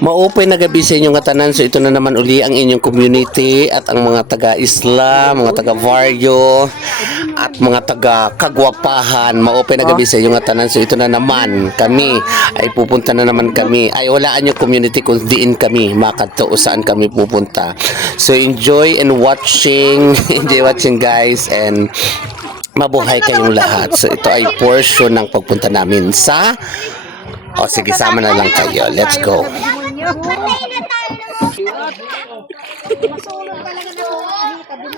Maupay na gabi sa inyong tanan. So ito na naman uli ang inyong community at ang mga taga-Isla, mga taga-Varyo at mga taga-Kagwapahan. Maupay na gabi sa inyong tanan. So ito na naman kami ay pupunta na naman kami. Ay walaan yung community kung diin kami makadto saan kami pupunta. So enjoy and watching. Enjoy watching guys and mabuhay kayong lahat. So ito ay portion ng pagpunta namin sa sige, sama na lang kayo. Let's go.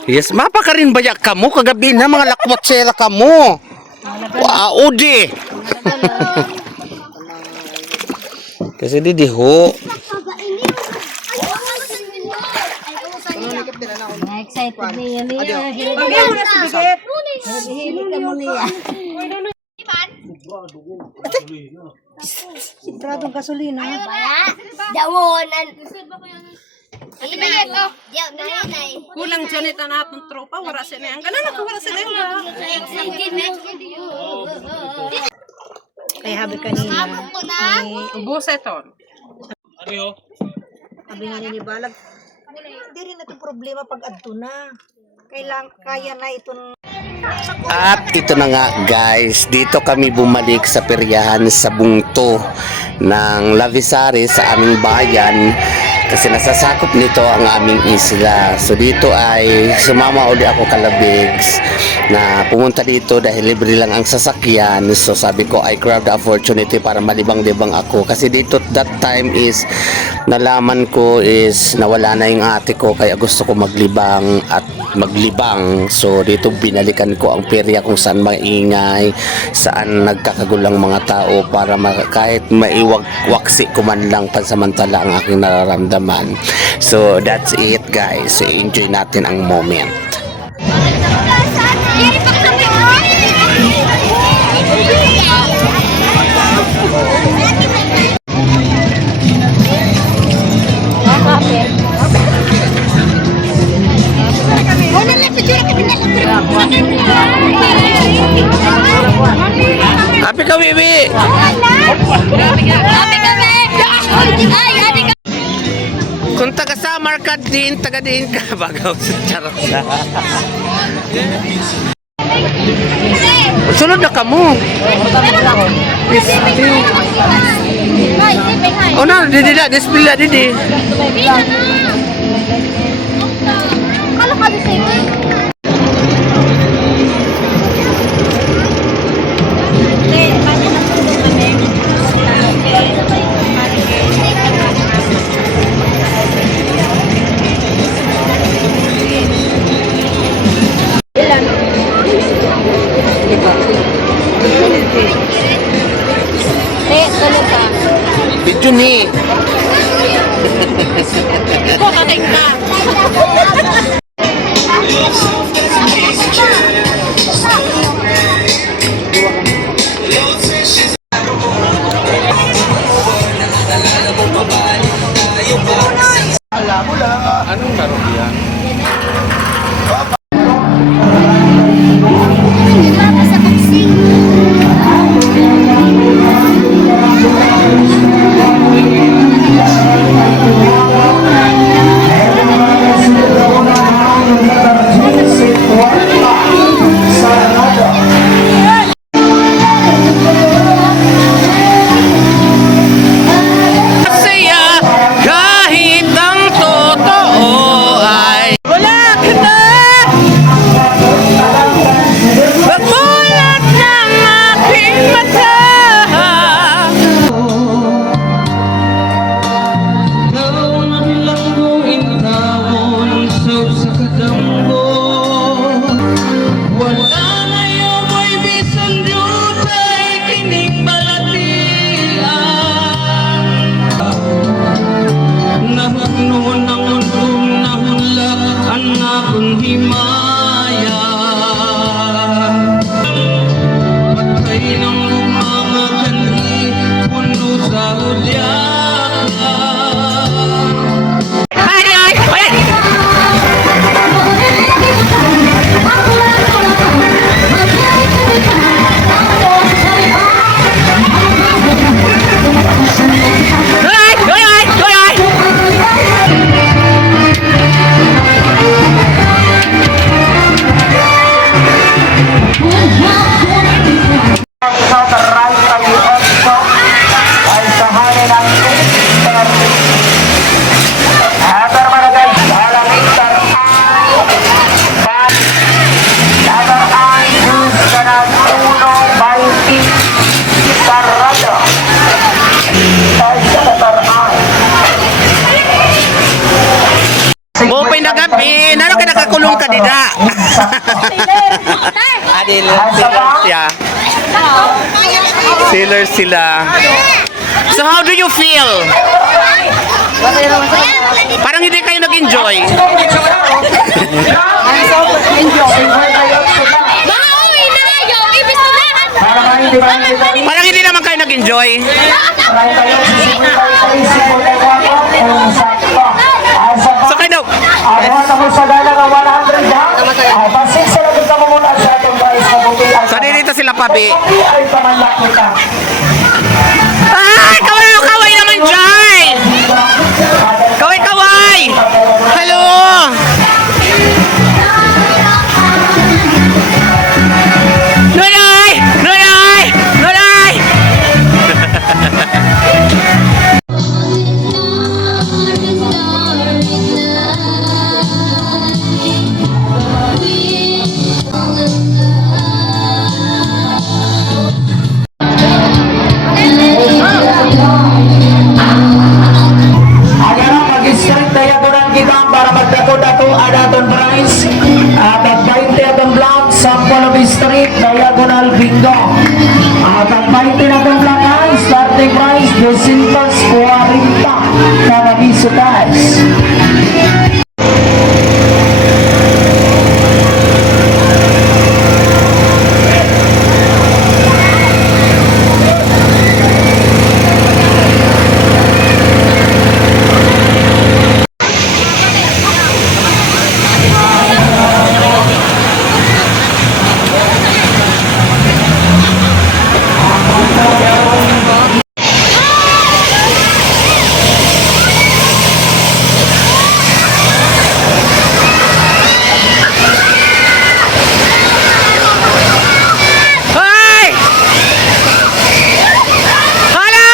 Yes, mapa ka rin bayak ka mo kagabi na mga lakwat-sela ka mo. Wow, di. Kasi di ho. Excited niya niya. Bagay mo na si Bigit. Hihilig ka mo niya. Sigradong gasolina. Dawonan. Kulang dyan ito na atong tropa. Wala sila yan. Ganun ako, wala sila yan. Kaya habi kanina. Ubus ito. Sabi nga ni Balag, hindi rin ito problema pag adto na. Kaya na itong... At ito na nga guys, dito kami bumalik sa peryahan sa bungto ng Lavisari sa aming bayan kasi nasasakop nito ang aming isla. So dito ay sumama uli ako kalabigs na pumunta dito dahil libre lang ang sasakyan. So sabi ko I grab the opportunity para malibang-libang ako kasi dito that time is nalaman ko is nawala na yung ate ko kaya gusto ko maglibang at maglibang. So dito binalikan ko ang perya kung saan maingay, saan nagkakagulang mga tao para kahit maiwaksi ko man lang pansamantala ang aking nararamdaman. So that's it guys. So, enjoy natin ang moment. Happy ka, Bibi! Kung taga-Samar ka din, taga-din ka. Bagaw sa charot na. Sunod na ka mo. Oh no, didi na. Display na, didi. Kalau kali saya Video ni. Ito, kating na. Anong laro yan? sa boxing. Saya kahit ang totoo Yeah. Sailors sila. So how do you feel? Parang hindi kayo nag-enjoy. Mga uwi na kayo, ibig sabihin. Parang hindi naman kayo nag-enjoy. So kayo daw. So dito sila pabi. Ay, kaway naman dyan! Kaway! Hello! Nunay! Nunay! Nunay! Mag-strike tayo kurang kita para magdato-dato adaton prize at ang 20 atong block sample of street diagonal bingo at ang 20 atong block ay starting price 240 para bisutas. Hoy! Hala!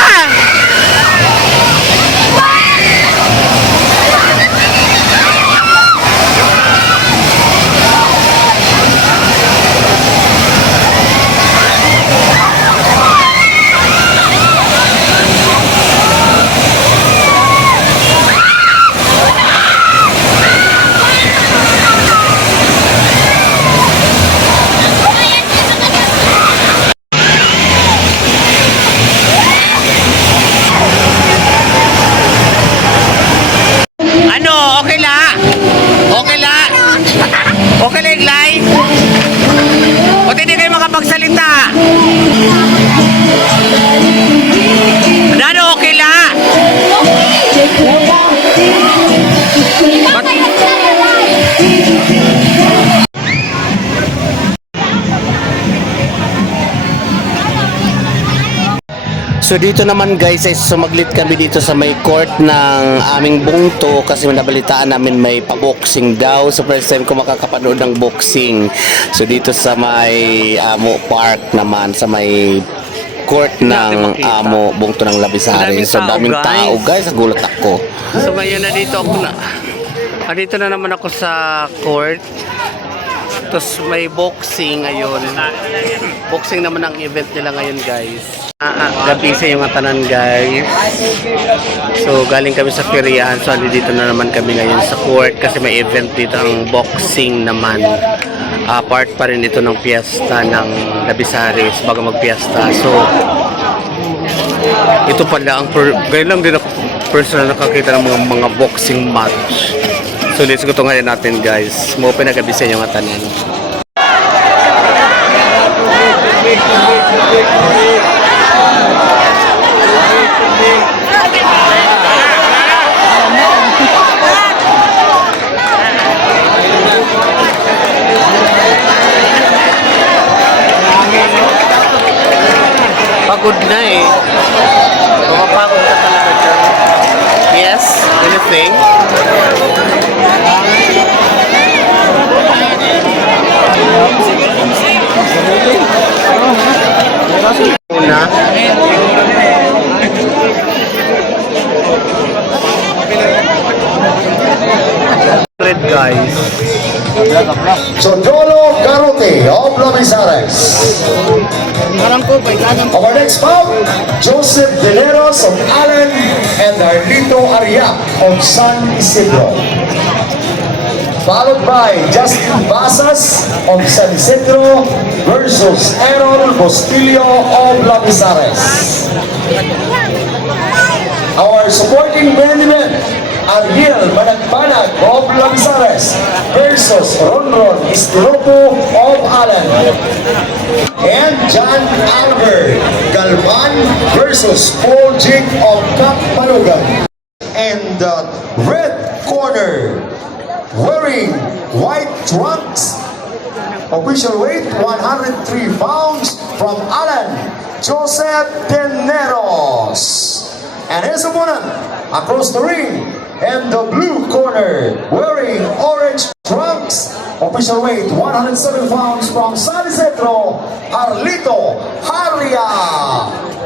Ano? Okay la? Okay la? Okay la, Iglay? O hindi kayo makapagsalita? Ano? Okay la? So dito naman guys ay sumaglit kami dito sa may court ng aming bungto kasi nabalitaan namin may pa-boxing daw. So first time ko makakapanood ng boxing. So dito sa may Amo Park naman sa may court ng Amo Bungto ng Labisari. So daming tao guys, nagulat ako. So ngayon na dito ako na. Dito na naman ako sa court. Tapos may boxing ngayon. Boxing naman ang event nila ngayon guys. Gabi sa yung atanan guys. So galing kami sa feriahan. So dito na naman kami ngayon sa court kasi may event dito ang boxing naman. Part pa rin ito ng piyesta ng Labisaris bago magpiyesta. So ito pala ang ngayon lang din ako personal nakakita ng mga boxing match. So let's go to ngayon natin guys. Mo pinagabi sa yung atanan. Pagod na eh. Pumapagod ka talaga dyan. Yes? Anything? Una. Red guys. Sondolo Garote of Labisares. Our next bout, Joseph Veleros of Allen and Arlito Ariac of San Isidro. followed by Justin Basas of San Isidro versus Aaron Bostillo of Lapisares. Our supporting main event, Ariel Managpanag of Lapisares versus Ronron Istiropo of Alan. And John Albert Galvan versus Paul Jig of Kappalugan. And the red corner, wearing white trunks, official weight 103 pounds, from Alan, Joseph Teneros. And his opponent across the ring, and the blue corner, wearing orange trunks, official weight 107 pounds, from San Isidro, Arlito Haria.